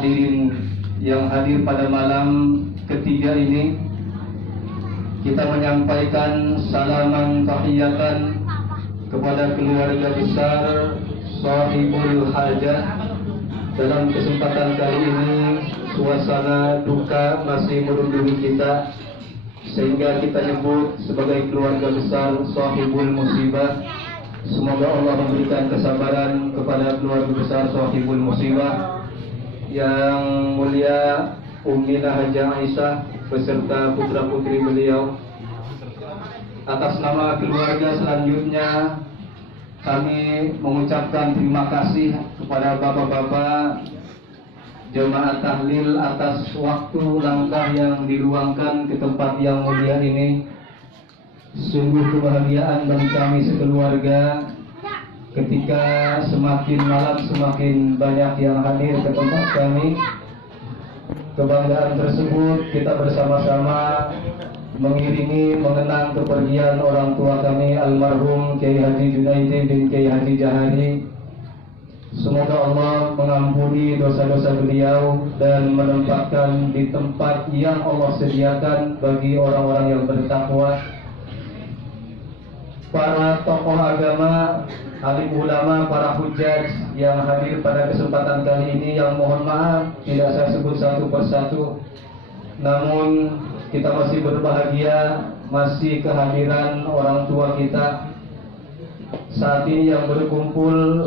hadirin yang hadir pada malam ketiga ini, kita menyampaikan salaman tahiyatan kepada keluarga besar Shahibul Hajat. Dalam kesempatan kali ini suasana duka masih merundungi kita, sehingga kita nyebut sebagai keluarga besar Shahibul Musibah. Semoga Allah memberikan kesabaran kepada keluarga besar Shahibul Musibah. Yang mulia Ummina Hajah Aisyah beserta putra putri beliau. Atas nama keluarga selanjutnya, kami mengucapkan terima kasih kepada bapak-bapak jemaah tahlil atas waktu langkah yang diluangkan ke tempat yang mulia ini. Sungguh kebahagiaan bagi kami sekeluarga ketika semakin malam semakin banyak yang hadir ke tempat kami. Kebanggaan tersebut kita bersama-sama mengiringi mengenang kepergian orang tua kami almarhum Kiai Haji Junaidi bin Kiai Haji Jahari. Semoga Allah mengampuni dosa-dosa beliau dan menempatkan di tempat yang Allah sediakan bagi orang-orang yang bertakwa. Para tokoh agama, alim ulama, para hujjaj yang hadir pada kesempatan kali ini, yang mohon maaf tidak saya sebut satu persatu, namun kita masih berbahagia, masih kehadiran orang tua kita saat ini yang berkumpul.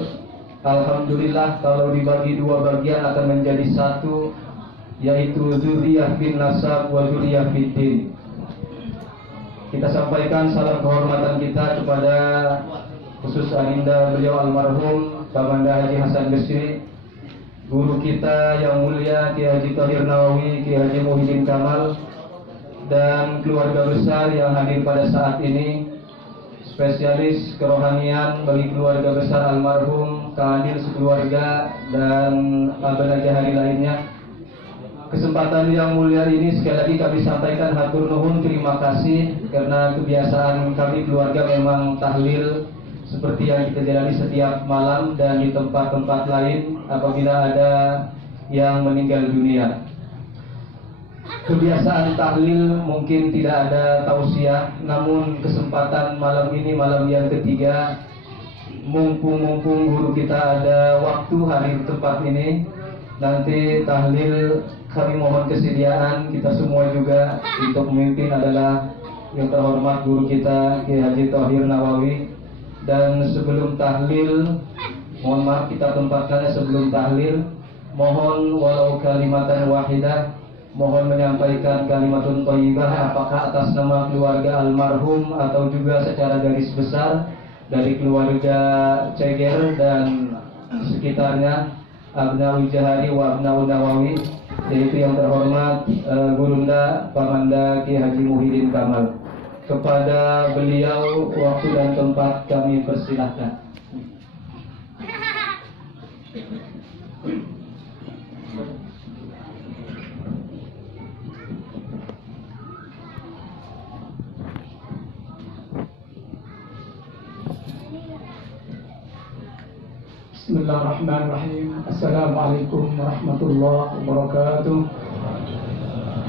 Alhamdulillah, kalau dibagi dua bagian akan menjadi satu, yaitu dzurriyyah bin nasab wa dzurriyyah bid din. Kita sampaikan salam kehormatan kita kepada khusus adinda beliau almarhum Babanda Haji Hasan Basri, guru kita yang mulia Kiai Haji Thohir Nawawi, Kiai Haji Muhyiddin Kamal, dan keluarga besar yang hadir pada saat ini, spesialis kerohanian bagi keluarga besar almarhum, Kadil sekeluarga, dan abad jahari lainnya. Kesempatan yang mulia ini sekali lagi kami sampaikan hatur nuhun, terima kasih, karena kebiasaan kami keluarga memang tahlil seperti yang kita jalani setiap malam dan di tempat-tempat lain apabila ada yang meninggal dunia. Kebiasaan tahlil mungkin tidak ada tausiah, namun kesempatan malam ini malam yang ketiga, mumpung guru kita ada waktu hadir di tempat ini, nanti tahlil kami mohon kesediaan kita semua juga. Untuk memimpin adalah yang terhormat guru kita Kiai Haji Thohir Nawawi. Dan sebelum tahlil, mohon maaf kita tempatkannya sebelum tahlil, mohon walau kalimatan wahidah, mohon menyampaikan kalimatun thayyibah, apakah atas nama keluarga almarhum atau juga secara garis besar dari keluarga Ceger dan sekitarnya, Abnaul Jahari wa Abnaul Nawawi, yaitu yang terhormat Gurunda Pamanda Kiai Haji Muhyiddin Kamal. Kepada beliau waktu dan tempat kami persilahkan. Bismillahirrahmanirrahim. Assalamualaikum warahmatullahi wabarakatuh.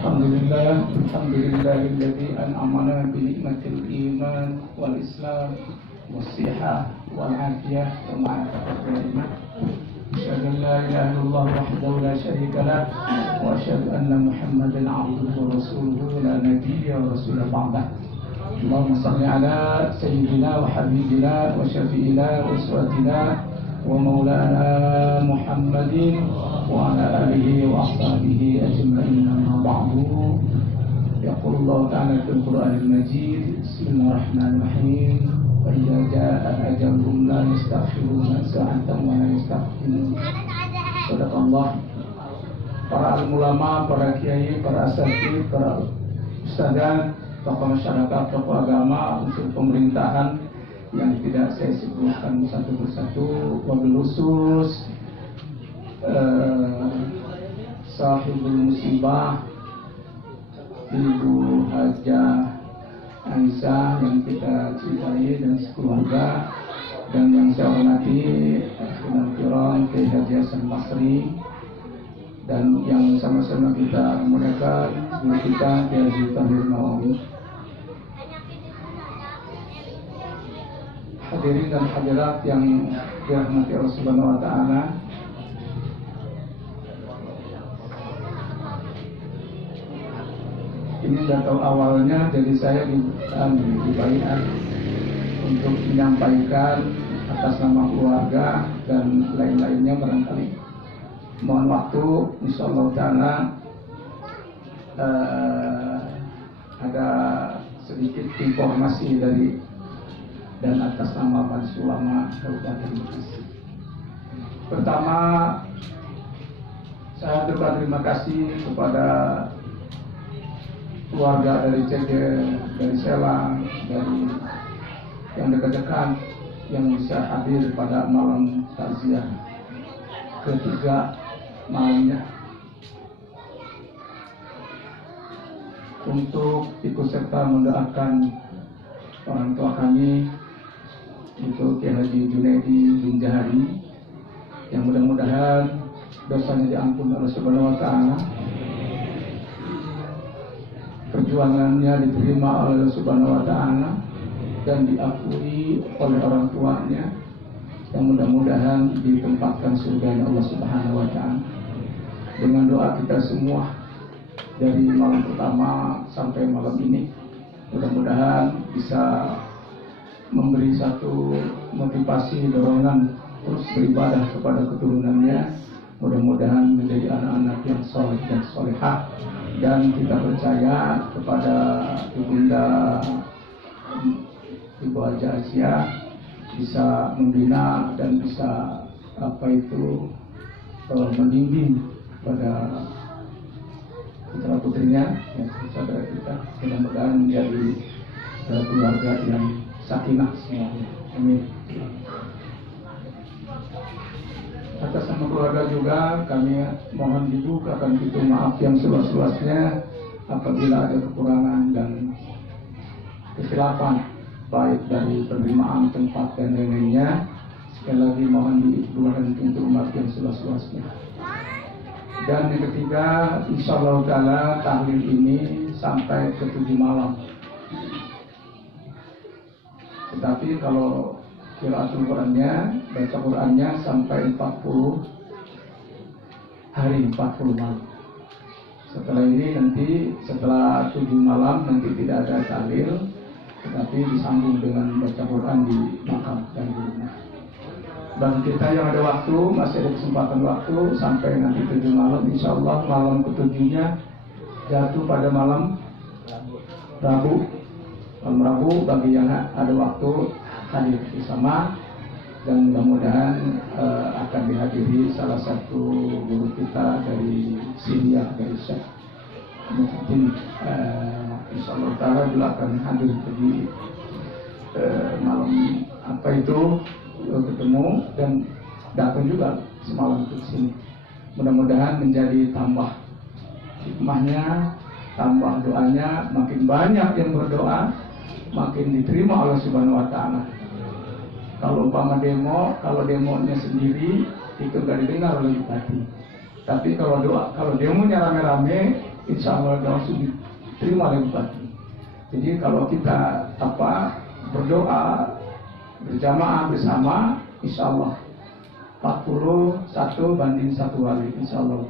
Alhamdulillahilladzi an'amana bi ni'matil iman wal islam was sihah wal afiyah wa ma'afatul iman. Asyhadu an la ilaha illallah wahdahu la syarika lah wa asyhadu anna Muhammadan 'abduhu wa rasuluhu la nabiyya wa rasulah ba'dah. Allahumma shalli ala sayyidina wa habibina wa syafi'ina wa uswatina wa maulana Muhammadin wa ala alihi wa ashabihi ajma'in, amma ba'du. Yaqulu Allah ta'ala fil Qur'anil Majid, bismillahirrahmanirrahim, wa idza jaa'a ajaluhum la yastakhiruna sa'atan wa la yastaqdimun. Sadaqallah. Para alim ulama, para kiai, para asatidz, para ustadzah, tokoh masyarakat, tokoh agama, unsur pemerintahan yang tidak saya sebutkan satu persatu, wabil khusus Shahibul Musibah Ibu Hajah Aisyah yang kita cintai dan sekeluarga, dan yang saya hormati Akhirul Kiram Kiai Haji Hasan Basri, dan yang sama-sama kita muliakan guru kita Kiai Haji Tahir Nawawi. Hadirin dan hadirat yang dirahmati Allah Subhanahu wa taala. Ini sudah tahu awalnya, jadi saya dibayar untuk menyampaikan atas nama keluarga dan lain-lainnya barangkali. Mohon waktu, insyaallah taala ada sedikit informasi dari dan atas nama Majelis Ulama Kabupaten Bekasi. Pertama, saya berterima kasih kepada keluarga dari CG, dari Selang, dari yang dekat-dekat yang bisa hadir pada malam takziah ketiga malamnya untuk ikut serta mendoakan orang tua kami itu Kiai Haji Junaidi bin Jahari, yang mudah-mudahan dosanya diampuni oleh Subhanahu wa taala, perjuangannya diterima oleh Subhanahu wa taala dan diakui oleh orang tuanya, yang mudah-mudahan ditempatkan surga Allah Subhanahu wa taala. Dengan doa kita semua dari malam pertama sampai malam ini, mudah-mudahan bisa memberi satu motivasi, dorongan terus beribadah kepada keturunannya. Mudah-mudahan menjadi anak-anak yang soleh dan solehah, dan kita percaya kepada Ibunda Ibu Haja Asia bisa membina dan bisa membimbing pada putra putrinya, ya, saudara kita, mudah-mudahan menjadi keluarga yang sakinah semuanya. Amin. Atas nama keluarga juga kami mohon dibukakan pintu maaf yang seluas-luasnya apabila ada kekurangan dan kesilapan baik dari penerimaan tempat dan lain-lainnya. Sekali lagi mohon dibukakan pintu maaf yang seluas-luasnya. Dan yang ketiga, insyaallah taala tahlil ini sampai ke 7 malam. Tetapi kalau qiraatul Qur'annya, baca Qur'annya sampai 40 hari, 40 malam. Setelah ini nanti, setelah 7 malam nanti tidak ada tahlil, tetapi disambung dengan baca Qur'an di makam dan di rumah. Bagi kita yang ada waktu, masih ada kesempatan waktu sampai nanti 7 malam, insya Allah malam ke-7-nya jatuh pada malam Rabu. Malam Rabu bagi yang ada waktu hadir bersama, dan mudah-mudahan akan dihadiri salah satu guru kita dari Syria, dari Syekh Muhyiddin. Insyaallah taala juga akan hadir di malam ketemu dan datang juga semalam ke sini. Mudah-mudahan menjadi tambah hikmahnya, tambah doanya, makin banyak yang berdoa, makin diterima oleh Subhanahu wa taala. Kalau umpama demo, kalau demonya sendiri itu gak didengar oleh bupati. Tapi kalau demonya rame-rame, insya Allah langsung diterima oleh bupati. Jadi kalau kita berdoa berjamaah bersama, insya Allah 41 banding 1 wali, insya Allah.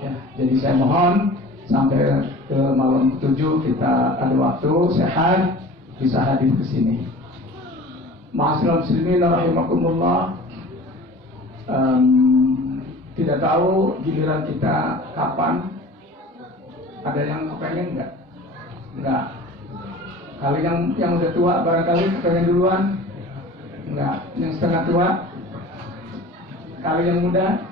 Ya, jadi saya mohon sampai ke malam 7 kita ada waktu sehat bisa hadir ke sini. Ma'asyiral muslimin rahimakumullah. Tidak tahu giliran kita kapan. Ada yang kepengen enggak? Enggak. Kalau yang udah tua barangkali kepengen duluan. Enggak. Yang setengah tua. Kalau yang muda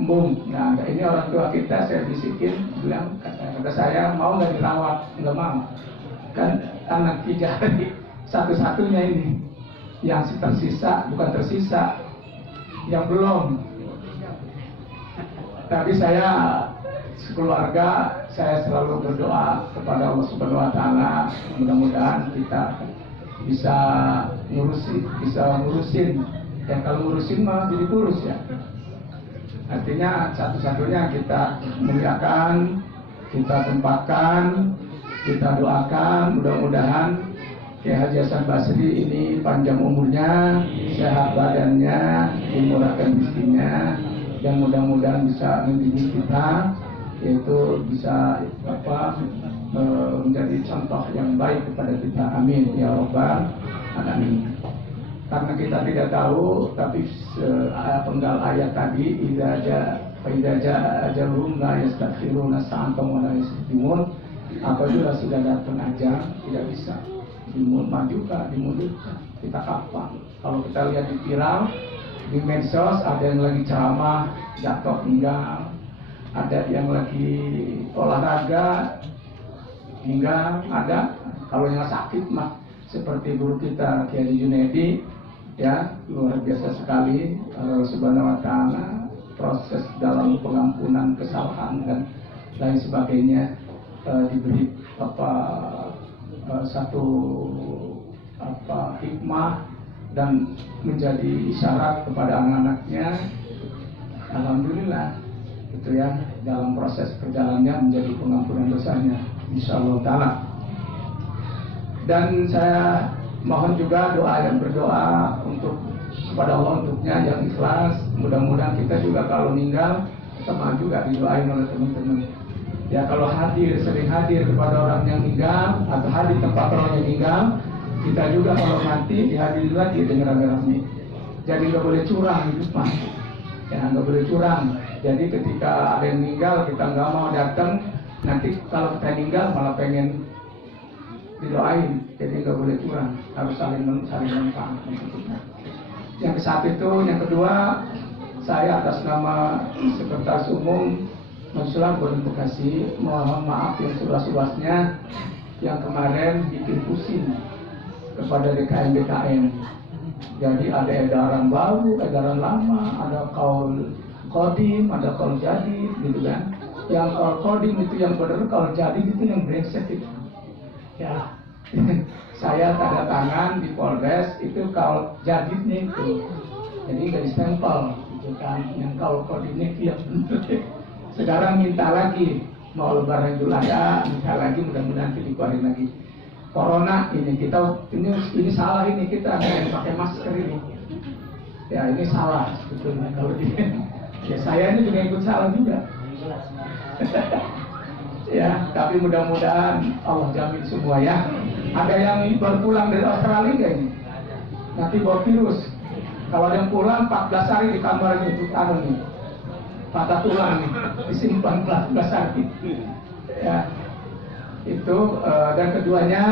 embung. Nah, ini orang tua kita, saya bisikin, bilang, kata saya, mau nggak dirawat? Nggak mau. Kan anak Kijari satu-satunya ini yang tersisa, bukan tersisa, yang belum. Tapi saya sekeluarga, saya selalu berdoa kepada Allah Subhanahu wa taala, mudah-mudahan kita bisa ngurusin. Ya kalau ngurusin mah jadi kurus ya. Artinya satu-satunya kita muliakan, kita tempatkan, kita doakan, mudah-mudahan Kiai Haji Hasan Basri ini panjang umurnya, sehat badannya, dimurahkan rezekinya, dan mudah-mudahan bisa mendidik kita, yaitu bisa menjadi contoh yang baik kepada kita. Amin ya rabbal alamin. Karena kita tidak tahu, tapi penggal ayat tadi, idza jaa ajaluhum la yastakhiruna sa'atan wa la yastaqdimun. Apabila sudah datang ajal, tidak bisa maju kah, dimundurkan. Kita kapan? Kalau kita lihat di viral, di medsos, ada yang lagi ceramah jatuh meninggal, ada yang lagi olahraga meninggal, ada kalau yang sakit mah seperti guru kita Kiai Haji Junaidi, ya luar biasa sekali. Subhanahu wa ta'ala proses dalam pengampunan kesalahan dan lain sebagainya, diberi satu hikmah dan menjadi isyarat kepada anak-anaknya. Alhamdulillah itu ya, dalam proses perjalanannya menjadi pengampunan dosanya insyaallah ta'ala. Dan saya mohon juga doa dan berdoa untuk kepada Allah untuknya yang ikhlas. Mudah-mudahan kita juga kalau meninggal sama juga didoain oleh teman-teman. Ya kalau hadir, sering hadir kepada orang yang meninggal atau hadir tempat orang yang meninggal, kita juga kalau mati dihadiri lagi dengan rame-rame. Jadi nggak boleh curang hidup mah. Ya nggak boleh curang. Jadi ketika ada yang meninggal kita nggak mau datang, nanti kalau kita meninggal malah pengen didoain. Jadi nggak boleh curang, harus saling manfaat. Yang satu itu, yang kedua, saya atas nama Sekretaris Umum Majelis Ulama Bekasi mohon maaf yang seluas-luasnya yang kemarin bikin pusing kepada DKM. Jadi ada edaran baru, edaran lama, ada kaul kodim, ada kaul jadid, gitu kan. Yang kaul kodim itu yang benar, kaul jadid itu yang brengsek itu. Ya, saya tanda tangan di Polres itu kaul jadidnya itu, jadi nggak distempel, gitu kan. Yang kaul kodimnya itu yang benar. Sekarang minta lagi, mau lebaran Idul Adha, minta lagi, mudah-mudahan dikeluarin lagi. Corona ini kita ini salah, ini kita yang pakai masker ini. Ya ini salah sebetulnya kalau ya saya ini juga ikut salah juga. Ya, tapi mudah-mudahan Allah jamin semua ya. Ada yang baru pulang dari Australia nggak ini? Nanti bawa virus. Kalau ada yang pulang 14 hari di kamar ini untuk nih. Patah tulang nih, disimpan 14 hari. Ya, itu dan keduanya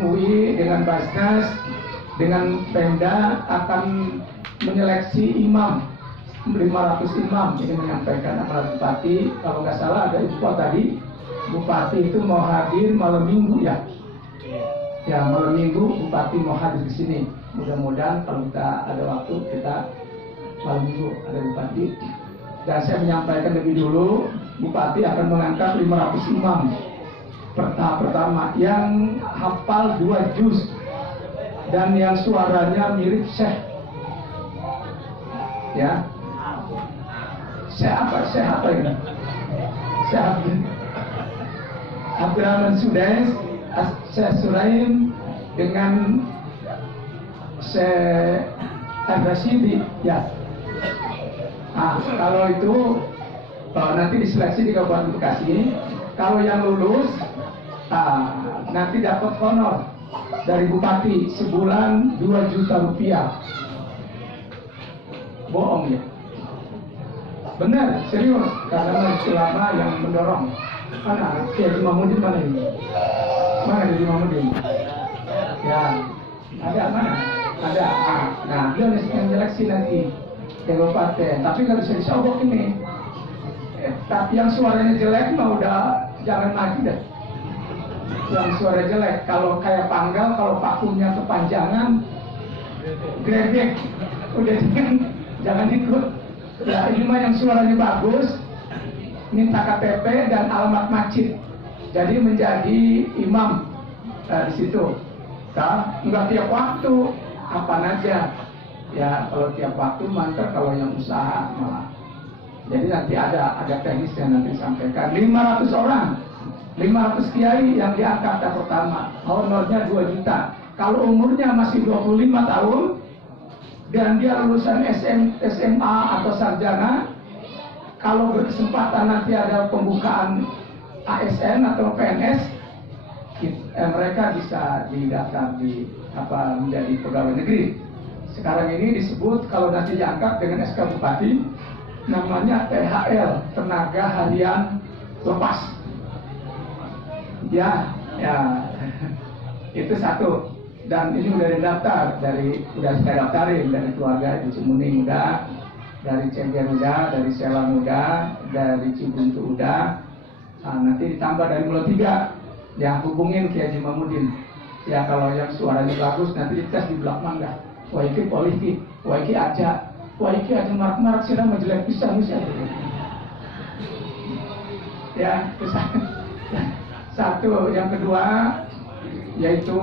MUI dengan Basnas dengan Pemda akan menyeleksi imam 500 imam. Ini menyampaikan amanat bupati. Kalau nggak salah ada info tadi bupati itu mau hadir malam minggu ya. Ya malam minggu bupati mau hadir di sini. Mudah-mudahan kalau kita ada waktu kita malam minggu ada bupati. Dan saya menyampaikan lebih dulu, bupati akan mengangkat 500 imam pertama yang hafal 2 juz dan yang suaranya mirip Syekh. Ya. Syekh apa ini? Syekh Abdurrahman Sudais, Syekh Suraim dengan Syekh Al-Rashidi ya. Nah, kalau itu nanti diseleksi di Kabupaten Bekasi. Kalau yang lulus nanti dapat honor dari bupati sebulan 2 juta rupiah. Bohong ya? Benar, serius. Karena Majelis Ulama yang mendorong. Mana? Kiai Mamudin mana ini? Mana Kiai Mamudin? Ya, ada mana? Ada. Nah, dia yang seleksi nanti ke kabupaten. Tapi nggak bisa disogok ini. Tapi yang suaranya jelek mah udah jangan maju deh. Yang suara jelek, kalau kayak panggal, kalau pakunya kepanjangan, grebek, udah jangan ikut. Ya ini mah yang suaranya bagus, minta KTP dan alamat masjid, jadi menjadi imam di situ. Nggak tiap waktu, apa aja. Ya kalau tiap waktu mantap, kalau yang usaha malah. Jadi nanti ada teknisnya nanti sampaikan. 500 orang, 500 kiai yang diangkat pertama, honornya 2 juta. Kalau umurnya masih 25 tahun dan dia lulusan SMA atau sarjana, kalau berkesempatan nanti ada pembukaan ASN atau PNS, mereka bisa didaftar menjadi pegawai negeri. Sekarang ini disebut kalau nanti diangkat dengan SK Bupati, namanya THL, tenaga harian lepas. Ya, itu satu. Dan ini udah didaftar udah saya daftarin dari keluarga di Cimuning udah, dari Cengger udah, dari Selang udah, dari Cibuntu udah. Nah, nanti ditambah dari Mulo 3 yang hubungin Kiai Haji Mamudin. Ya kalau yang suaranya bagus nanti dites di Blak Mangga. Waiki polisi, waiki aja marak-marak sih mau jelek pisang sih. Ya, itu satu. Yang kedua yaitu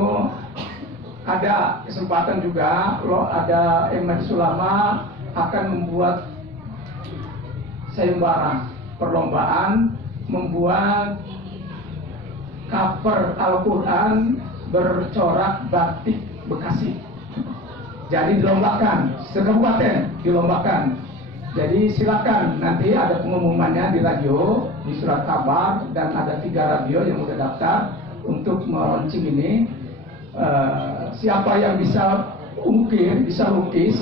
ada kesempatan juga ada Majelis Ulama akan membuat sayembara perlombaan membuat cover Al-Quran bercorak batik Bekasi. Jadi dilombakan, se-kabupaten dilombakan. Jadi silakan, nanti ada pengumumannya di radio, di surat kabar, dan ada 3 radio yang udah daftar untuk melaunching ini. Siapa yang bisa bisa lukis,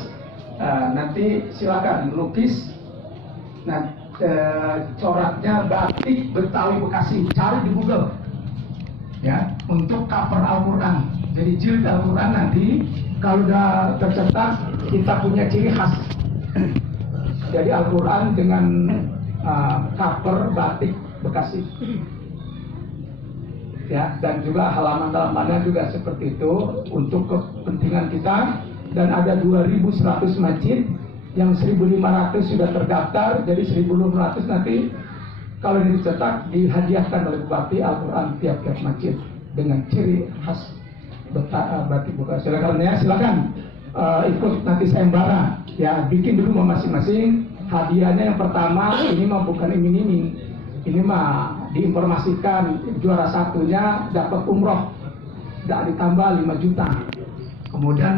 nanti silakan lukis. Nah, coraknya batik Betawi Bekasi, cari di Google. Ya, untuk cover Al-Quran. Jadi jilid Al-Quran nanti kalau udah tercetak kita punya ciri khas. Jadi Al-Quran dengan cover batik Bekasi. Ya, dan juga halaman-halamannya juga seperti itu untuk kepentingan kita. Dan ada 2.100 masjid yang 1.500 sudah terdaftar, jadi 1.500 nanti kalau ini dicetak dihadiahkan oleh Bupati Al-Quran tiap-tiap masjid dengan ciri khas batik Bekasi. Silakan ikut nanti sayembara. Ya, bikin dulu masing-masing. Hadiahnya yang pertama ini mah bukan iming-iming. Ini mah diinformasikan juara satunya dapat umroh, tidak ditambah 5 juta. Kemudian